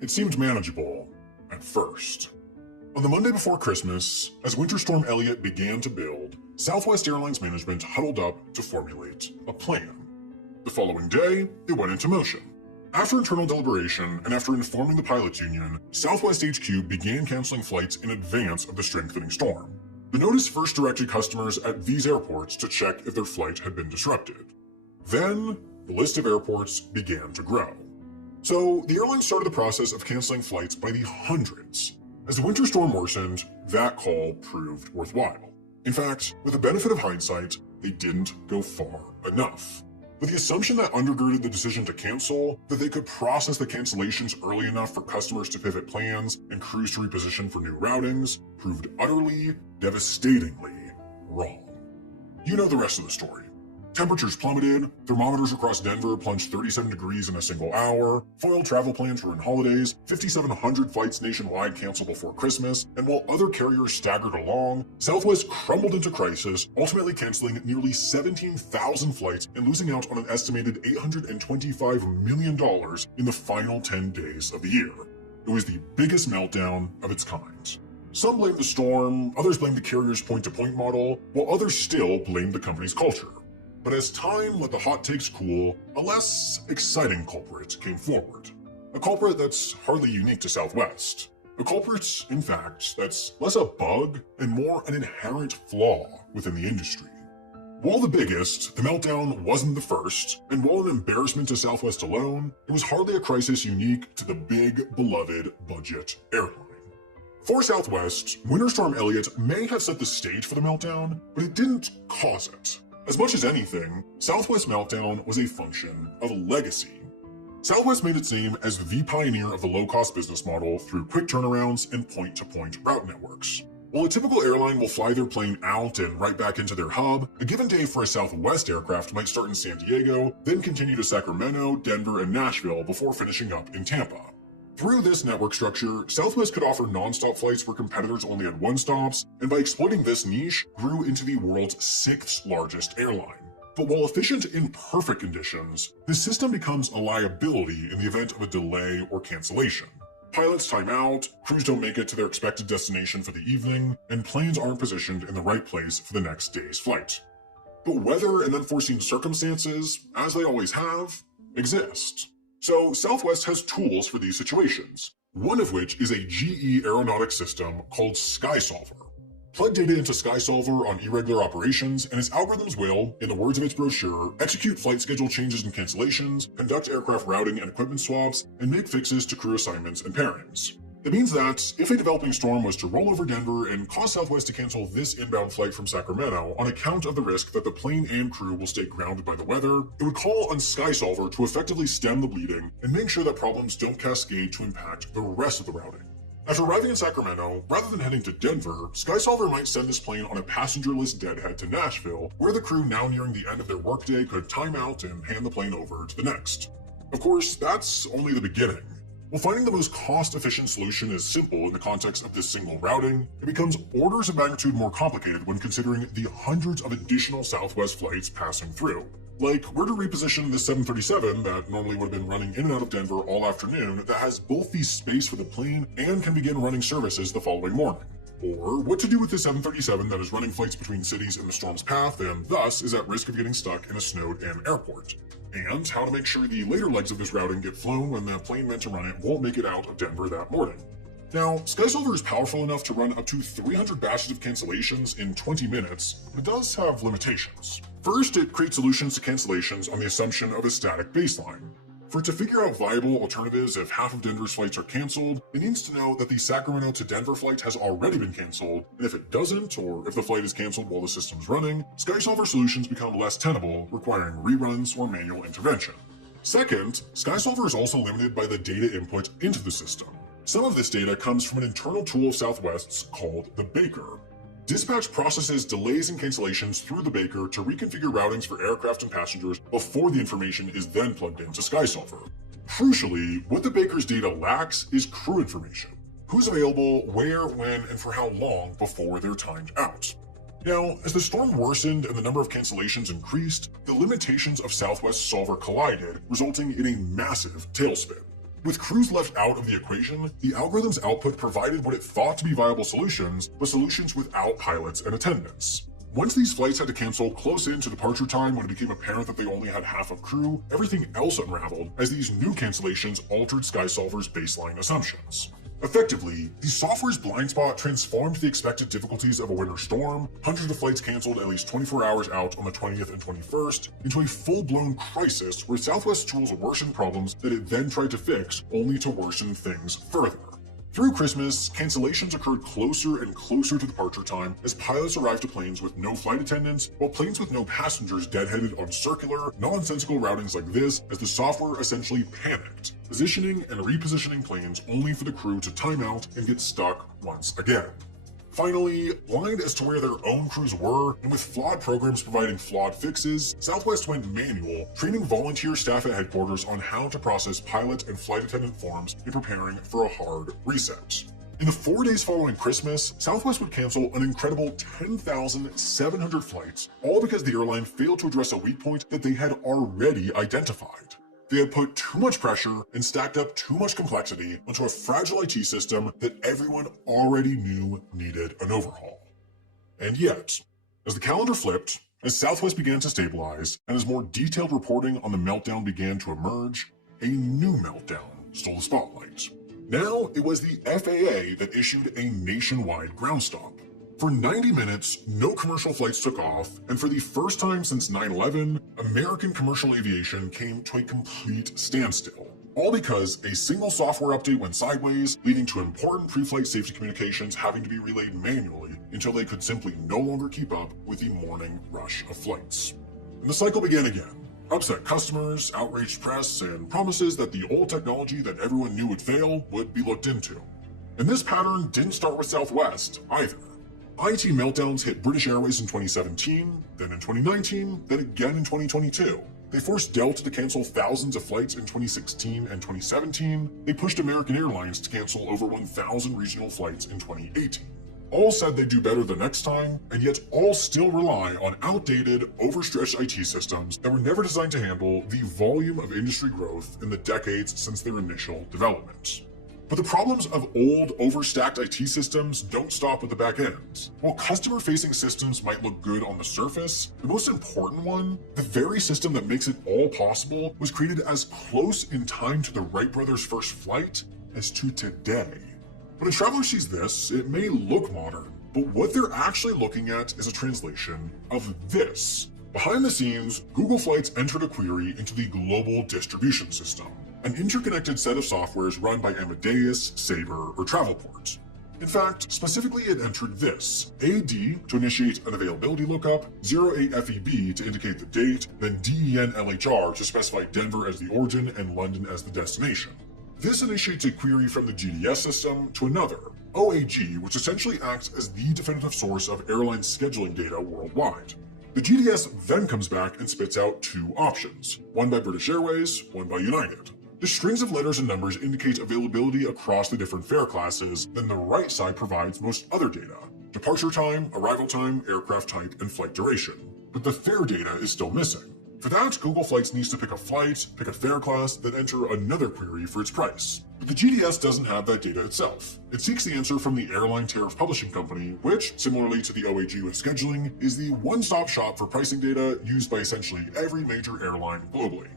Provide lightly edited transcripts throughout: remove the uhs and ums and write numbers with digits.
It seemed manageable at first. On the Monday before Christmas, as Winter Storm Elliott began to build, Southwest Airlines management huddled up to formulate a plan. The following day, it went into motion. After internal deliberation and after informing the pilots union, Southwest HQ began canceling flights in advance of the strengthening storm. The notice first directed customers at these airports to check if their flight had been disrupted. Then, the list of airports began to grow. So, the airline started the process of canceling flights by the hundreds. As the winter storm worsened, that call proved worthwhile. In fact, with the benefit of hindsight, they didn't go far enough. With the assumption that undergirded the decision to cancel, that they could process the cancellations early enough for customers to pivot plans and crews to reposition for new routings, proved utterly, devastatingly wrong. You know the rest of the story. Temperatures plummeted, thermometers across Denver plunged 37 degrees in a single hour, foiled travel plans ruined holidays, 5,700 flights nationwide canceled before Christmas, and while other carriers staggered along, Southwest crumbled into crisis, ultimately canceling nearly 17,000 flights and losing out on an estimated $825 million in the final 10 days of the year. It was the biggest meltdown of its kind. Some blamed the storm, others blamed the carrier's point-to-point model, while others still blamed the company's culture. But as time let the hot takes cool, a less exciting culprit came forward. A culprit that's hardly unique to Southwest. A culprit, in fact, that's less a bug and more an inherent flaw within the industry. While the biggest, the meltdown wasn't the first, and while an embarrassment to Southwest alone, it was hardly a crisis unique to the big, beloved budget airline. For Southwest, Winter Storm Elliott may have set the stage for the meltdown, but it didn't cause it. As much as anything, Southwest meltdown was a function of legacy. Southwest made its name as the pioneer of the low-cost business model through quick turnarounds and point-to-point route networks. While a typical airline will fly their plane out and right back into their hub, a given day for a Southwest aircraft might start in San Diego, then continue to Sacramento, Denver, and Nashville before finishing up in Tampa. Through this network structure, Southwest could offer non-stop flights where competitors only had one stops, and by exploiting this niche, grew into the world's sixth largest airline. But while efficient in perfect conditions, this system becomes a liability in the event of a delay or cancellation. Pilots time out, crews don't make it to their expected destination for the evening, and planes aren't positioned in the right place for the next day's flight. But weather and unforeseen circumstances, as they always have, exist. So Southwest has tools for these situations, one of which is a GE aeronautics system called SkySolver. Plug data into SkySolver on irregular operations, and its algorithms will, in the words of its brochure, execute flight schedule changes and cancellations, conduct aircraft routing and equipment swaps, and make fixes to crew assignments and pairings. It means that if a developing storm was to roll over Denver and cause Southwest to cancel this inbound flight from Sacramento on account of the risk that the plane and crew will stay grounded by the weather, it would call on SkySolver to effectively stem the bleeding and make sure that problems don't cascade to impact the rest of the routing. After arriving in Sacramento, rather than heading to Denver, SkySolver might send this plane on a passengerless deadhead to Nashville, where the crew now nearing the end of their workday could time out and hand the plane over to the next. Of course, that's only the beginning. While finding the most cost-efficient solution is simple in the context of this single routing, it becomes orders of magnitude more complicated when considering the hundreds of additional Southwest flights passing through. Like where to reposition the 737 that normally would have been running in and out of Denver all afternoon that has both the space for the plane and can begin running services the following morning. Or what to do with the 737 that is running flights between cities in the storm's path and thus is at risk of getting stuck in a snowed in airport. And how to make sure the later legs of this routing get flown when the plane meant to run it won't make it out of Denver that morning. Now, SkySolver is powerful enough to run up to 300 batches of cancellations in 20 minutes, but it does have limitations. First, it creates solutions to cancellations on the assumption of a static baseline. For it to figure out viable alternatives if half of Denver's flights are canceled, it needs to know that the Sacramento to Denver flight has already been canceled, and if it doesn't, or if the flight is canceled while the system's running, SkySolver solutions become less tenable, requiring reruns or manual intervention. Second, SkySolver is also limited by the data input into the system. Some of this data comes from an internal tool of Southwest's called the Baker. Dispatch processes delays and cancellations through the Baker to reconfigure routings for aircraft and passengers before the information is then plugged into SkySolver. Crucially, what the Baker's data lacks is crew information. Who's available, where, when, and for how long before they're timed out. Now, as the storm worsened and the number of cancellations increased, the limitations of Southwest Solver collided, resulting in a massive tailspin. With crews left out of the equation, the algorithm's output provided what it thought to be viable solutions, but solutions without pilots and attendants. Once these flights had to cancel close in to departure time when it became apparent that they only had half of crew, everything else unraveled as these new cancellations altered SkySolver's baseline assumptions. Effectively, the software's blind spot transformed the expected difficulties of a winter storm, hundreds of flights canceled at least 24 hours out on the 20th and 21st, into a full-blown crisis where Southwest tools worsened problems that it then tried to fix, only to worsen things further. Through Christmas, cancellations occurred closer and closer to departure time as pilots arrived to planes with no flight attendants, while planes with no passengers deadheaded on circular, nonsensical routings like this as the software essentially panicked, positioning and repositioning planes only for the crew to time out and get stuck once again. Finally, blind as to where their own crews were, and with flawed programs providing flawed fixes, Southwest went manual, training volunteer staff at headquarters on how to process pilot and flight attendant forms in preparing for a hard reset. In the 4 days following Christmas, Southwest would cancel an incredible 10,700 flights, all because the airline failed to address a weak point that they had already identified. They had put too much pressure and stacked up too much complexity onto a fragile IT system that everyone already knew needed an overhaul. And yet, as the calendar flipped, as Southwest began to stabilize, and as more detailed reporting on the meltdown began to emerge, a new meltdown stole the spotlight. Now it was the FAA that issued a nationwide ground stop. For 90 minutes, no commercial flights took off, and for the first time since 9/11, American commercial aviation came to a complete standstill. All because a single software update went sideways, leading to important pre-flight safety communications having to be relayed manually until they could simply no longer keep up with the morning rush of flights. And the cycle began again. Upset customers, outraged press, and promises that the old technology that everyone knew would fail would be looked into. And this pattern didn't start with Southwest either. IT meltdowns hit British Airways in 2017, then in 2019, then again in 2022. They forced Delta to cancel thousands of flights in 2016 and 2017. They pushed American Airlines to cancel over 1,000 regional flights in 2018. All said they'd do better the next time, and yet all still rely on outdated, overstretched IT systems that were never designed to handle the volume of industry growth in the decades since their initial development. But the problems of old, overstacked IT systems don't stop at the back end. While customer-facing systems might look good on the surface, the most important one, the very system that makes it all possible, was created as close in time to the Wright brothers' first flight as to today. When a traveler sees this, it may look modern, but what they're actually looking at is a translation of this. Behind the scenes, Google Flights entered a query into the global distribution system, an interconnected set of softwares run by Amadeus, Sabre, or Travelport. In fact, specifically it entered this: AD to initiate an availability lookup, 08FEB to indicate the date, then DEN-LHR to specify Denver as the origin and London as the destination. This initiates a query from the GDS system to another, OAG, which essentially acts as the definitive source of airline scheduling data worldwide. The GDS then comes back and spits out two options, one by British Airways, one by United. The strings of letters and numbers indicate availability across the different fare classes, then the right side provides most other data: departure time, arrival time, aircraft type, and flight duration. But the fare data is still missing. For that, Google Flights needs to pick a flight, pick a fare class, then enter another query for its price. But the GDS doesn't have that data itself. It seeks the answer from the Airline Tariff Publishing Company, which, similarly to the OAG with scheduling, is the one-stop shop for pricing data used by essentially every major airline globally.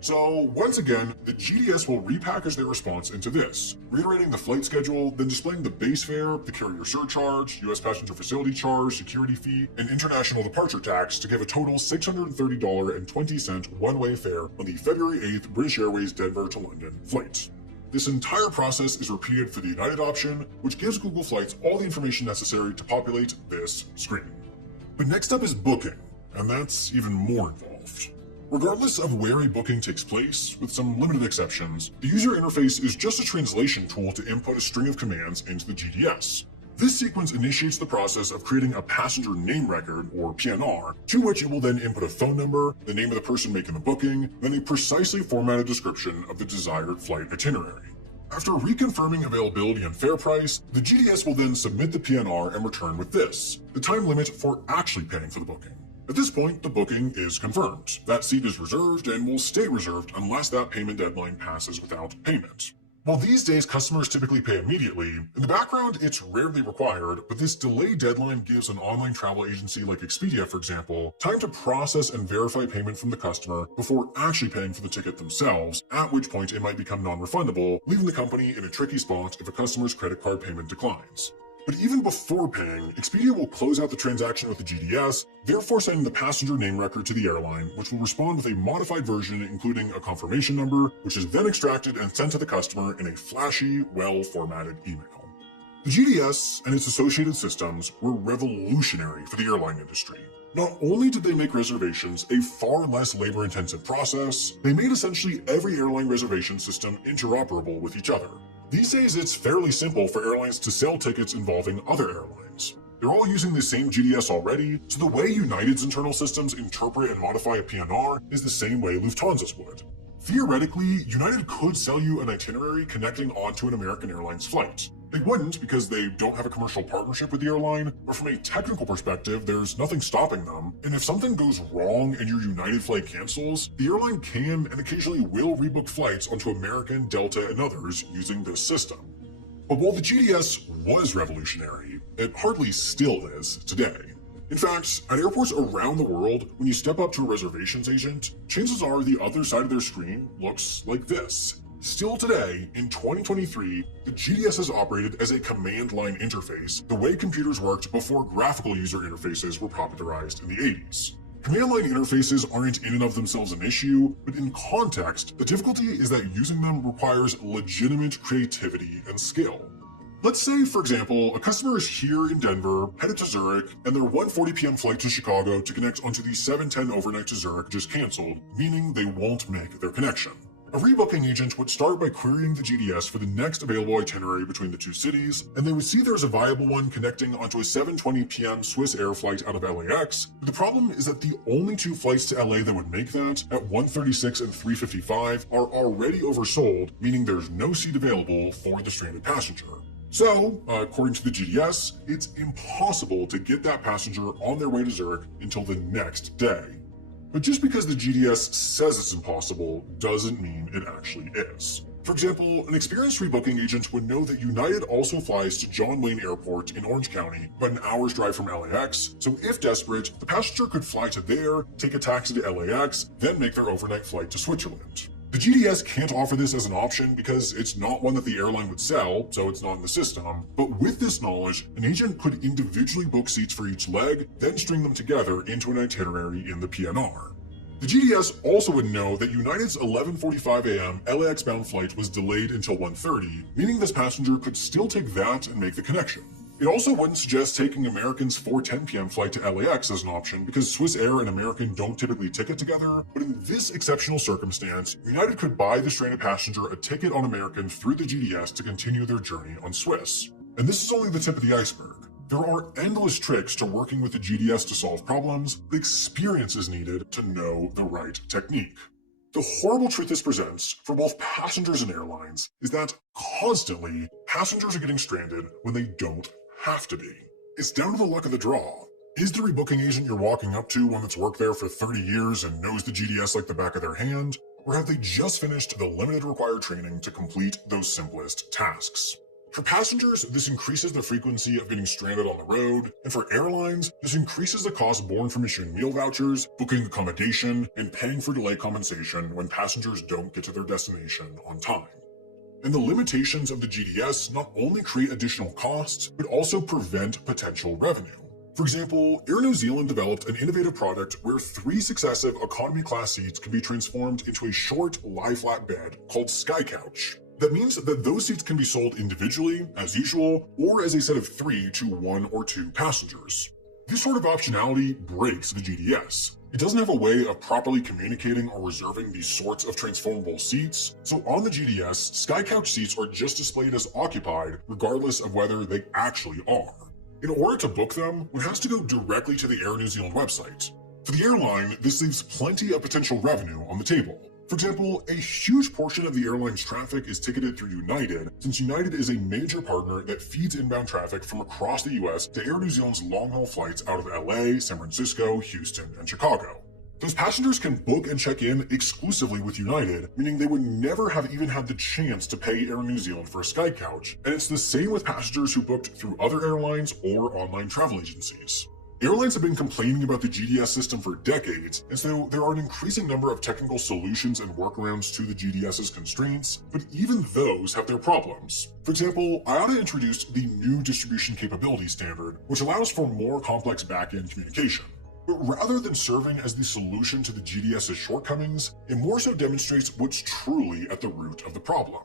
So, once again, the GDS will repackage their response into this, reiterating the flight schedule, then displaying the base fare, the carrier surcharge, US passenger facility charge, security fee, and international departure tax to give a total $630.20 one-way fare on the February 8th British Airways Denver to London flight. This entire process is repeated for the United option, which gives Google Flights all the information necessary to populate this screen. But next up is booking, and that's even more involved. Regardless of where a booking takes place, with some limited exceptions, the user interface is just a translation tool to input a string of commands into the GDS. This sequence initiates the process of creating a passenger name record, or PNR, to which it will then input a phone number, the name of the person making the booking, then a precisely formatted description of the desired flight itinerary. After reconfirming availability and fare price, the GDS will then submit the PNR and return with this: the time limit for actually paying for the booking. At this point, the booking is confirmed. That seat is reserved and will stay reserved unless that payment deadline passes without payment. While these days customers typically pay immediately, in the background it's rarely required, but this delay deadline gives an online travel agency like Expedia, for example, time to process and verify payment from the customer before actually paying for the ticket themselves, at which point it might become non-refundable, leaving the company in a tricky spot if a customer's credit card payment declines. But even before paying, Expedia will close out the transaction with the GDS, therefore sending the passenger name record to the airline, which will respond with a modified version including a confirmation number, which is then extracted and sent to the customer in a flashy, well-formatted email. The GDS and its associated systems were revolutionary for the airline industry. Not only did they make reservations a far less labor-intensive process, they made essentially every airline reservation system interoperable with each other. These days, it's fairly simple for airlines to sell tickets involving other airlines. They're all using the same GDS already, so the way United's internal systems interpret and modify a PNR is the same way Lufthansa's would. Theoretically, United could sell you an itinerary connecting onto an American Airlines flight. They wouldn't because they don't have a commercial partnership with the airline, but from a technical perspective, there's nothing stopping them. And if something goes wrong and your United flight cancels, the airline can and occasionally will rebook flights onto American, Delta, and others using this system. But while the GDS was revolutionary, it hardly still is today. In fact, at airports around the world, when you step up to a reservations agent, chances are the other side of their screen looks like this. Still today, in 2023, the GDS is operated as a command line interface, the way computers worked before graphical user interfaces were popularized in the 80s. Command line interfaces aren't in and of themselves an issue, but in context, the difficulty is that using them requires legitimate creativity and skill. Let's say, for example, a customer is here in Denver, headed to Zurich, and their 1:40 p.m. flight to Chicago to connect onto the 7:10 overnight to Zurich just canceled, meaning they won't make their connection. A rebooking agent would start by querying the GDS for the next available itinerary between the two cities, and they would see there's a viable one connecting onto a 7:20 p.m. Swiss Air flight out of LAX, but the problem is that the only two flights to LA that would make that, at 1:36 and 3:55, are already oversold, meaning there's no seat available for the stranded passenger. So, according to the GDS, it's impossible to get that passenger on their way to Zurich until the next day. But just because the GDS says it's impossible doesn't mean it actually is. For example, an experienced rebooking agent would know that United also flies to John Wayne Airport in Orange County, about an hour's drive from LAX, so if desperate, the passenger could fly to there, take a taxi to LAX, then make their overnight flight to Switzerland. The GDS can't offer this as an option because it's not one that the airline would sell, so it's not in the system. But with this knowledge, an agent could individually book seats for each leg, then string them together into an itinerary in the PNR. The GDS also would know that United's 11:45 a.m. LAX-bound flight was delayed until 1:30, meaning this passenger could still take that and make the connection. It also wouldn't suggest taking American's 4:10 p.m. flight to LAX as an option because Swiss Air and American don't typically ticket together, but in this exceptional circumstance, United could buy the stranded passenger a ticket on American through the GDS to continue their journey on Swiss. And this is only the tip of the iceberg. There are endless tricks to working with the GDS to solve problems, but experience is needed to know the right technique. The horrible truth this presents for both passengers and airlines is that constantly, passengers are getting stranded when they don't have to be. It's down to the luck of the draw. Is the rebooking agent you're walking up to one that's worked there for 30 years and knows the GDS like the back of their hand? Or have they just finished the limited required training to complete those simplest tasks? For passengers, this increases the frequency of getting stranded on the road, and for airlines, this increases the cost borne from issuing meal vouchers, booking accommodation, and paying for delay compensation when passengers don't get to their destination on time. And the limitations of the GDS not only create additional costs, but also prevent potential revenue. For example, Air New Zealand developed an innovative product where 3 successive economy class seats can be transformed into a short, lie-flat bed called Sky Couch. That means that those seats can be sold individually, as usual, or as a set of 3 to 1 or 2 passengers. This sort of optionality breaks the GDS. It doesn't have a way of properly communicating or reserving these sorts of transformable seats, so on the GDS, Sky Couch seats are just displayed as occupied, regardless of whether they actually are. In order to book them, one has to go directly to the Air New Zealand website. For the airline, this leaves plenty of potential revenue on the table. For example, a huge portion of the airline's traffic is ticketed through United, since United is a major partner that feeds inbound traffic from across the US to Air New Zealand's long-haul flights out of LA, San Francisco, Houston, and Chicago. Those passengers can book and check in exclusively with United, meaning they would never have even had the chance to pay Air New Zealand for a sky couch, and it's the same with passengers who booked through other airlines or online travel agencies. Airlines have been complaining about the GDS system for decades, and so there are an increasing number of technical solutions and workarounds to the GDS's constraints, but even those have their problems. For example, IATA introduced the new distribution capability standard, which allows for more complex back-end communication. But rather than serving as the solution to the GDS's shortcomings, it more so demonstrates what's truly at the root of the problem.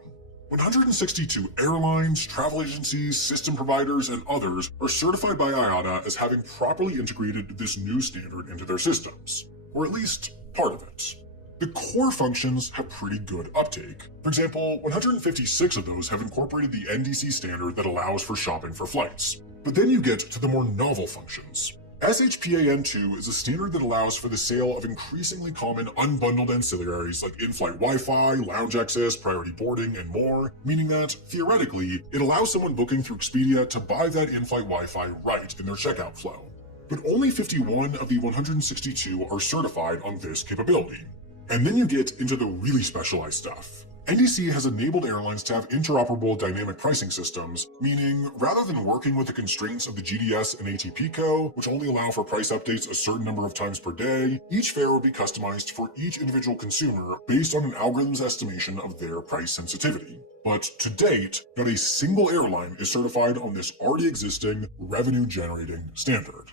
162 airlines, travel agencies, system providers, and others are certified by IATA as having properly integrated this new standard into their systems, or at least part of it. The core functions have pretty good uptake. For example, 156 of those have incorporated the NDC standard that allows for shopping for flights. But then you get to the more novel functions. SHPAN2 is a standard that allows for the sale of increasingly common unbundled ancillaries like in-flight Wi-Fi, lounge access, priority boarding, and more, meaning that, theoretically, it allows someone booking through Expedia to buy that in-flight Wi-Fi right in their checkout flow. But only 51 of the 162 are certified on this capability. And then you get into the really specialized stuff. NDC has enabled airlines to have interoperable dynamic pricing systems, meaning rather than working with the constraints of the GDS and ATPCO, which only allow for price updates a certain number of times per day, each fare would be customized for each individual consumer based on an algorithm's estimation of their price sensitivity. But to date, not a single airline is certified on this already existing revenue-generating standard.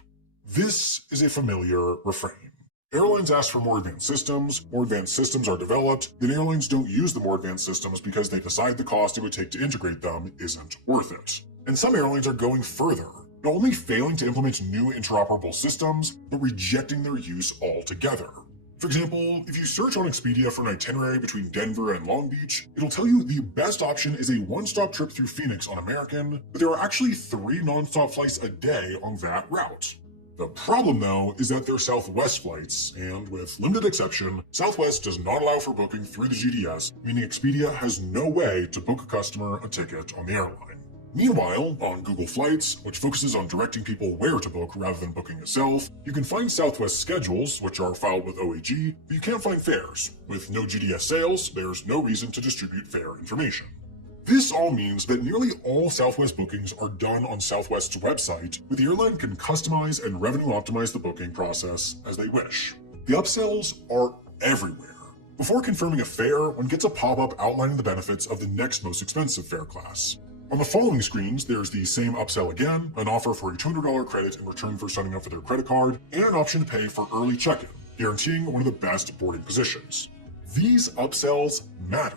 This is a familiar refrain. Airlines ask for more advanced systems are developed, then airlines don't use the more advanced systems because they decide the cost it would take to integrate them isn't worth it. And some airlines are going further, not only failing to implement new interoperable systems, but rejecting their use altogether. For example, if you search on Expedia for an itinerary between Denver and Long Beach, it'll tell you the best option is a one-stop trip through Phoenix on American, but there are actually 3 non-stop flights a day on that route. The problem, though, is that they're Southwest flights, and with limited exception, Southwest does not allow for booking through the GDS, meaning Expedia has no way to book a customer a ticket on the airline. Meanwhile, on Google Flights, which focuses on directing people where to book rather than booking itself, you can find Southwest schedules, which are filed with OAG, but you can't find fares. With no GDS sales, there's no reason to distribute fare information. This all means that nearly all Southwest bookings are done on Southwest's website, where the airline can customize and revenue optimize the booking process as they wish. The upsells are everywhere. Before confirming a fare, one gets a pop-up outlining the benefits of the next most expensive fare class. On the following screens, there's the same upsell again, an offer for a $200 credit in return for signing up for their credit card, and an option to pay for early check-in, guaranteeing one of the best boarding positions. These upsells matter.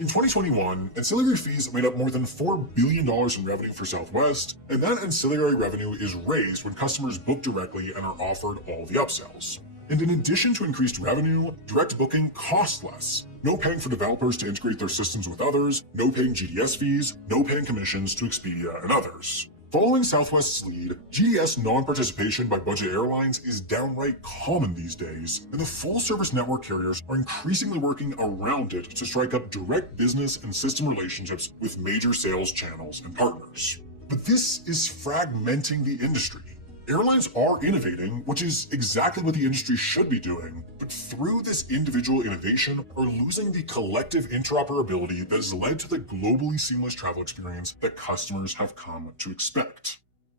In 2021, ancillary fees made up more than $4 billion in revenue for Southwest, and that ancillary revenue is raised when customers book directly and are offered all the upsells. And in addition to increased revenue, direct booking costs less. No paying for developers to integrate their systems with others, no paying GDS fees, no paying commissions to Expedia and others. Following Southwest's lead, GDS non-participation by budget airlines is downright common these days, and the full-service network carriers are increasingly working around it to strike up direct business and system relationships with major sales channels and partners. But this is fragmenting the industry. Airlines are innovating, which is exactly what the industry should be doing, but through this individual innovation are losing the collective interoperability that has led to the globally seamless travel experience that customers have come to expect.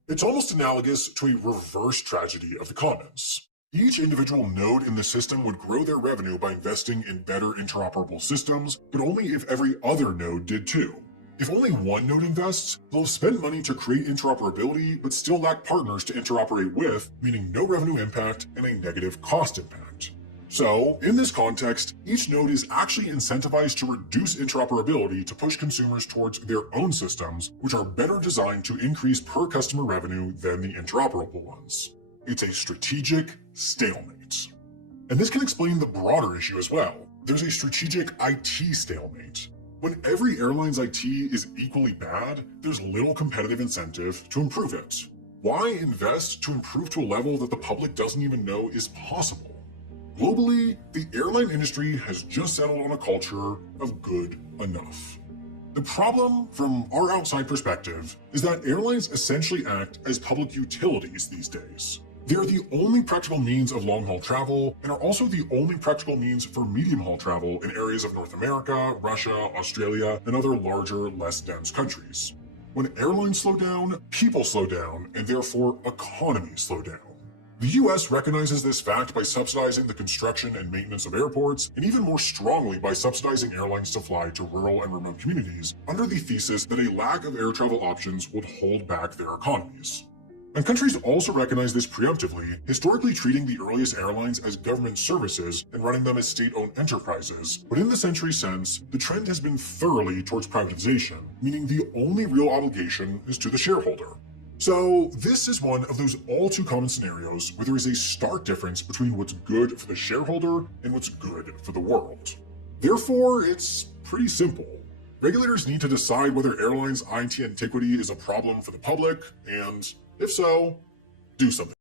It's almost analogous to a reverse tragedy of the commons. Each individual node in the system would grow their revenue by investing in better interoperable systems, but only if every other node did too. If only one node invests, they'll spend money to create interoperability, but still lack partners to interoperate with, meaning no revenue impact and a negative cost impact. So, in this context, each node is actually incentivized to reduce interoperability to push consumers towards their own systems, which are better designed to increase per customer revenue than the interoperable ones. It's a strategic stalemate. And this can explain the broader issue as well. There's a strategic IT stalemate. When every airline's IT is equally bad, there's little competitive incentive to improve it. Why invest to improve to a level that the public doesn't even know is possible? Globally, the airline industry has just settled on a culture of good enough. The problem, from our outside perspective, is that airlines essentially act as public utilities these days. They are the only practical means of long-haul travel and are also the only practical means for medium-haul travel in areas of North America, Russia, Australia, and other larger, less dense countries. When airlines slow down, people slow down, and therefore economies slow down. The US recognizes this fact by subsidizing the construction and maintenance of airports, and even more strongly by subsidizing airlines to fly to rural and remote communities, under the thesis that a lack of air travel options would hold back their economies. And countries also recognize this preemptively, historically treating the earliest airlines as government services and running them as state-owned enterprises. But in the century since, the trend has been thoroughly towards privatization, meaning the only real obligation is to the shareholder. So this is one of those all too common scenarios where there is a stark difference between what's good for the shareholder and what's good for the world. Therefore, it's pretty simple. Regulators need to decide whether airlines' IT antiquity is a problem for the public, and if so, do something.